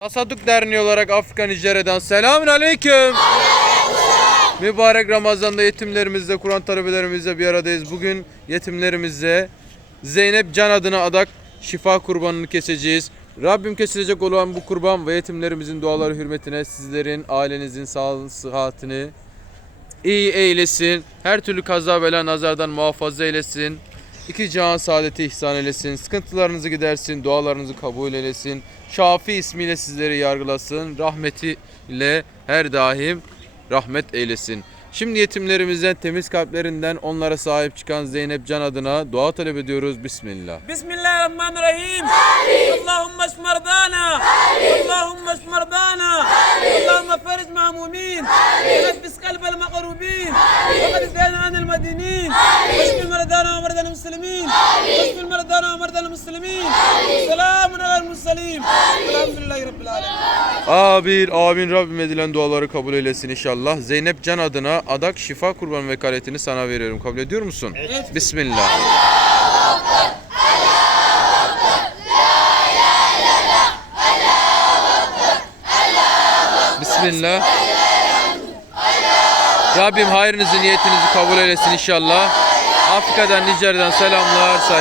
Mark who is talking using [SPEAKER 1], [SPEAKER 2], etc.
[SPEAKER 1] Tasadduk Derneği olarak Afrika Nijerya'dan selamün aleyküm. Mübarek Ramazan'da yetimlerimizle, Kur'an talebelerimizle bir aradayız. Bugün yetimlerimize Zeynep Can adına adak şifa kurbanını keseceğiz. Rabbim kesilecek olan bu kurban ve yetimlerimizin duaları hürmetine sizlerin, ailenizin sağlığını, sıhhatini iyi eylesin. Her türlü kaza bela nazardan muhafaza eylesin. İki cihan saadeti ihsan eylesin. Sıkıntılarınızı gidersin. Dualarınızı kabul eylesin. Şafi ismiyle sizleri yargılasın. Rahmetiyle her daim rahmet eylesin. Şimdi yetimlerimizden temiz kalplerinden onlara sahip çıkan Zeynep Can adına dua talep ediyoruz. Bismillah.
[SPEAKER 2] Bismillahirrahmanirrahim. Amin. Allahümme esmerdana. Amin. Allahümme esmerdana. Amin. Allahümme feriz mahmumin. Amin. Nefis kalbel makarubin. Amin. Ve kadis anil medinin. Amin. المسلمين واشف مرضانا ومرضى المسلمين سلام على المرسلين والحمد لله رب العالمين
[SPEAKER 1] Amin, amin. Rabbim edilen duaları kabul eylesin inşallah. Zeynep Can adına adak şifa kurban vekaletini sana veriyorum. Kabul ediyor musun?
[SPEAKER 2] Evet.
[SPEAKER 1] Bismillah. Bismillah. Rabbim hayrınızı niyetinizi kabul eylesin inşallah. Afrika'dan Nijerya'dan selamlar. saygılar.